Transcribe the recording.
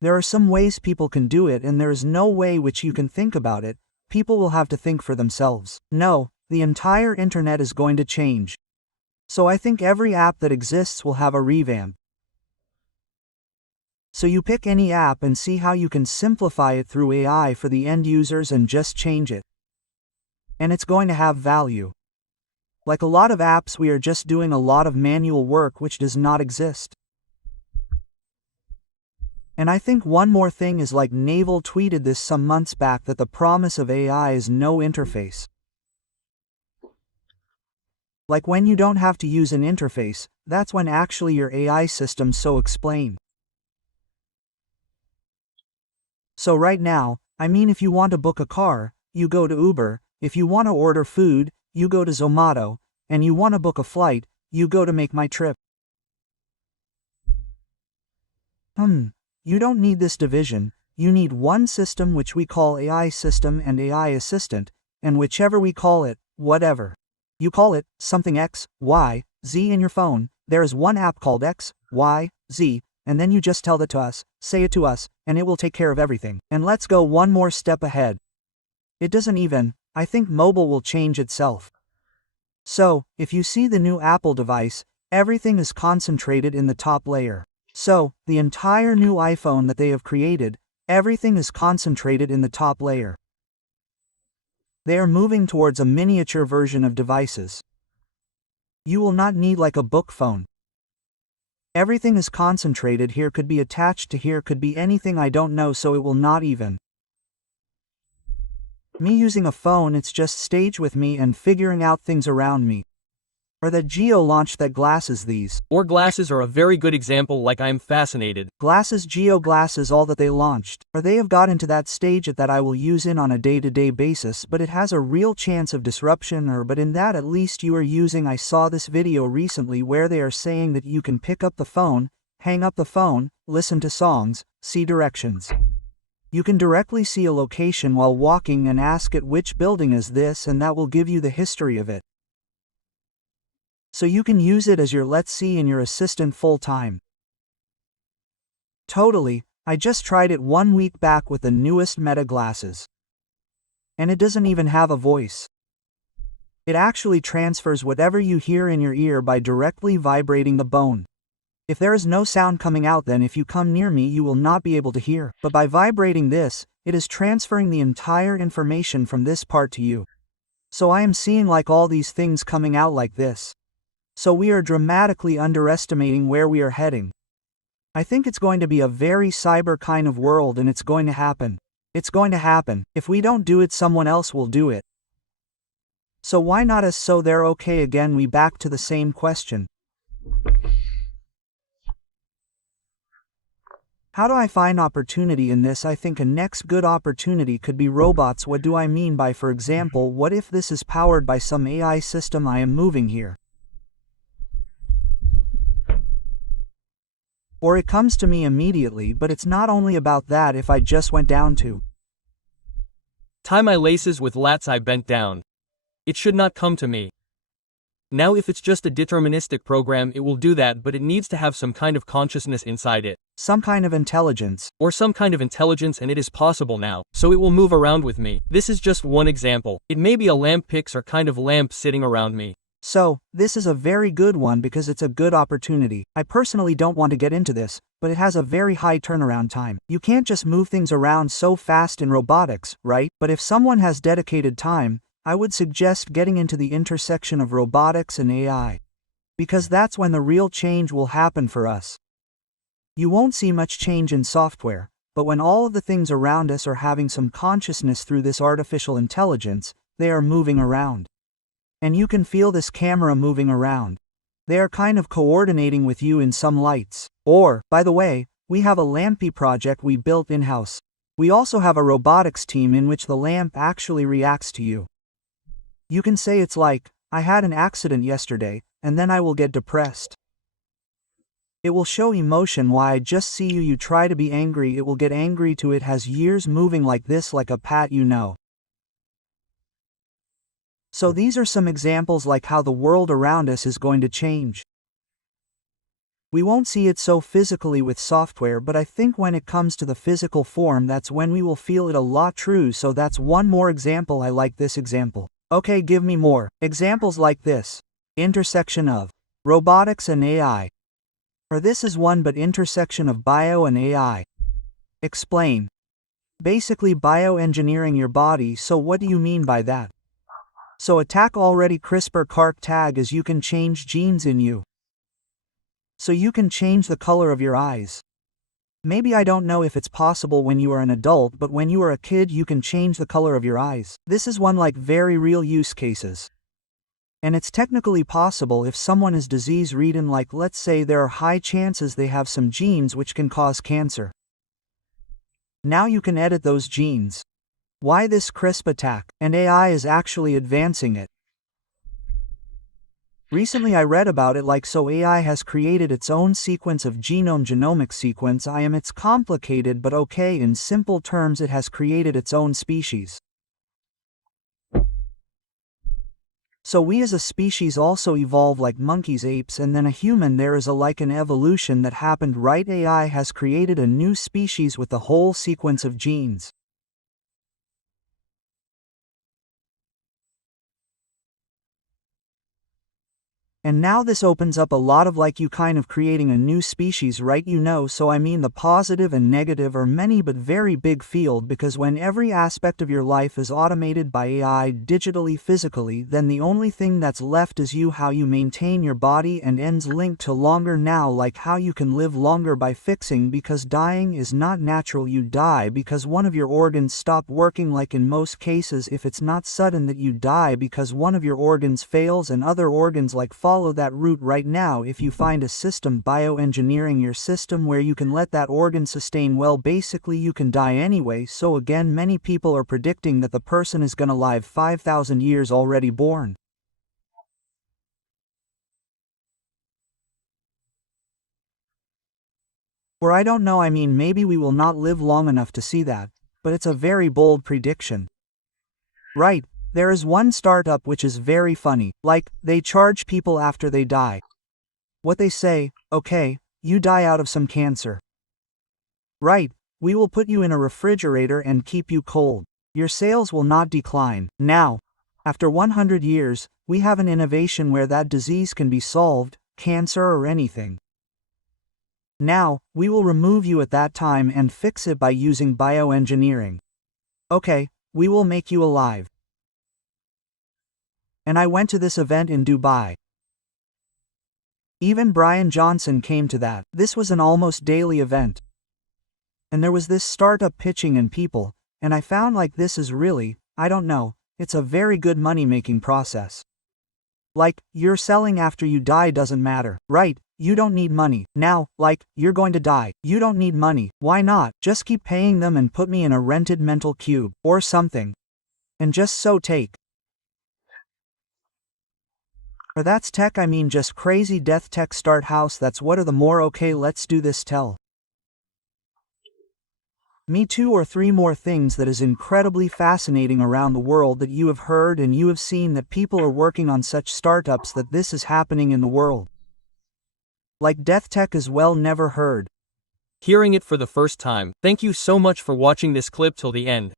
There are some ways people can do it, and there is no way which you can think about it. People will have to think for themselves. No, the entire internet is going to change. So I think every app that exists will have a revamp. So you pick any app and see how you can simplify it through AI for the end users and just change it. And it's going to have value. Like a lot of apps, we are just doing a lot of manual work which does not exist. And I think one more thing is, like Naval tweeted this some months back, that the promise of AI is no interface. Like when you don't have to use an interface, that's when actually your AI system so explain. So right now, I mean, if you want to book a car, you go to Uber. If you want to order food, you go to Zomato. And you want to book a flight, you go to Make My Trip. You don't need this division. You need one system which we call AI system and AI assistant, and whichever we call it, whatever. You call it something X, Y, Z in your phone. There is one app called X, Y, Z, and then you just tell that to us, say it to us, and it will take care of everything. And let's go one more step ahead. It doesn't even, I think mobile will change itself. So, if you see the new Apple device, everything is concentrated in the top layer. So, the entire new iPhone that they have created, everything is concentrated in the top layer. They are moving towards a miniature version of devices. You will not need like a book phone. Everything is concentrated here, could be attached to here, could be anything, I don't know, so it will not even me using a phone, it's just stage with me and figuring out things around me. Or that Geo launched that glasses, these. Or glasses are a very good example, like I'm fascinated. Glasses, Geo glasses, all that they launched. Or they have gotten to that stage that I will use in on a day-to-day basis, but it has a real chance of disruption, but in that at least you are using. I saw this video recently where they are saying that you can pick up the phone, hang up the phone, listen to songs, see directions. You can directly see a location while walking and ask it which building is this, and that will give you the history of it. So you can use it as your let's see and your assistant full time. Totally, I just tried it 1 week back with the newest Meta glasses. And it doesn't even have a voice. It actually transfers whatever you hear in your ear by directly vibrating the bone. If there is no sound coming out, then if you come near me you will not be able to hear. But by vibrating this, it is transferring the entire information from this part to you. So I am seeing like all these things coming out like this. So we are dramatically underestimating where we are heading. I think it's going to be a very cyber kind of world, and it's going to happen. It's going to happen. If we don't do it, someone else will do it. So why not us? So they're okay again, we back to the same question. How do I find opportunity in this? I think a next good opportunity could be robots. What do I mean by, for example, what if this is powered by some AI system? I am moving here. Or it comes to me immediately, but it's not only about that. If I just went down to tie my laces with lats I bent down, it should not come to me. Now if it's just a deterministic program, it will do that, but it needs to have some kind of consciousness inside it. Some kind of intelligence. Or some kind of intelligence, and it is possible now. So it will move around with me. This is just one example. It may be a lamp Pixar kind of lamp sitting around me. So, this is a very good one because it's a good opportunity. I personally don't want to get into this, but it has a very high turnaround time. You can't just move things around so fast in robotics, right? But if someone has dedicated time, I would suggest getting into the intersection of robotics and AI. Because that's when the real change will happen for us. You won't see much change in software, but when all of the things around us are having some consciousness through this artificial intelligence, they are moving around. And you can feel this camera moving around. They are kind of coordinating with you in some lights. Or, by the way, we have a lampy project we built in-house. We also have a robotics team in which the lamp actually reacts to you. You can say it's like, I had an accident yesterday, and then I will get depressed. It will show emotion. Why I just see you try to be angry, it will get angry too. It has ears moving like this, like a pat, you know. So these are some examples like how the world around us is going to change. We won't see it so physically with software, but I think when it comes to the physical form, that's when we will feel it a lot true. So that's one more example. I like this example. Okay, give me more examples like this. Intersection of robotics and AI. Or this is one, but intersection of bio and AI. Explain. Basically bioengineering your body. So what do you mean by that? So attack already CRISPR-Cas tag is you can change genes in you. So you can change the color of your eyes. Maybe I don't know if it's possible when you are an adult, but when you are a kid you can change the color of your eyes. This is one like very real use cases. And it's technically possible if someone is disease-ridden, like let's say there are high chances they have some genes which can cause cancer. Now you can edit those genes. Why this CRISP attack? And AI is actually advancing it. Recently I read about it, like so AI has created its own sequence of genomic sequence. It's complicated, but okay, in simple terms it has created its own species. So we as a species also evolve like monkeys, apes, and then a human. There is like an evolution that happened, right? AI has created a new species with the whole sequence of genes. And now this opens up a lot of like you kind of creating a new species, right? So the positive and negative are many but very big field, because when every aspect of your life is automated by AI digitally, physically, then the only thing that's left is you, how you maintain your body, and ends linked to longer now, like how you can live longer by fixing, because dying is not natural. You die because one of your organs stop working, like in most cases if it's not sudden that you die because one of your organs fails and other organs like follow that route. Right now if you find a system bioengineering your system where you can let that organ sustain, well basically you can die anyway. So again, many people are predicting that the person is gonna live 5,000 years already born. Or I don't know, maybe we will not live long enough to see that, but it's a very bold prediction. Right. There is one startup which is very funny, like, they charge people after they die. What they say, okay, you die out of some cancer. Right, we will put you in a refrigerator and keep you cold. Your sales will not decline. Now, after 100 years, we have an innovation where that disease can be solved, cancer or anything. Now, we will remove you at that time and fix it by using bioengineering. Okay, we will make you alive. And I went to this event in Dubai. Even Brian Johnson came to that. This was an almost daily event. And there was this startup pitching and people, and I found like this is really, I don't know, it's a very good money-making process. Like, you're selling after you die doesn't matter, right? You don't need money. Now, like, you're going to die. You don't need money. Why not? Just keep paying them and put me in a rented mental cube, or something. And just so take. Or that's tech, just crazy death tech start house. That's what are the more okay, let's do this. Tell me 2 or 3 more things that is incredibly fascinating around the world that you have heard and you have seen that people are working on such startups that this is happening in the world. Like death tech as well, never heard. Hearing it for the first time. Thank you so much for watching this clip till the end.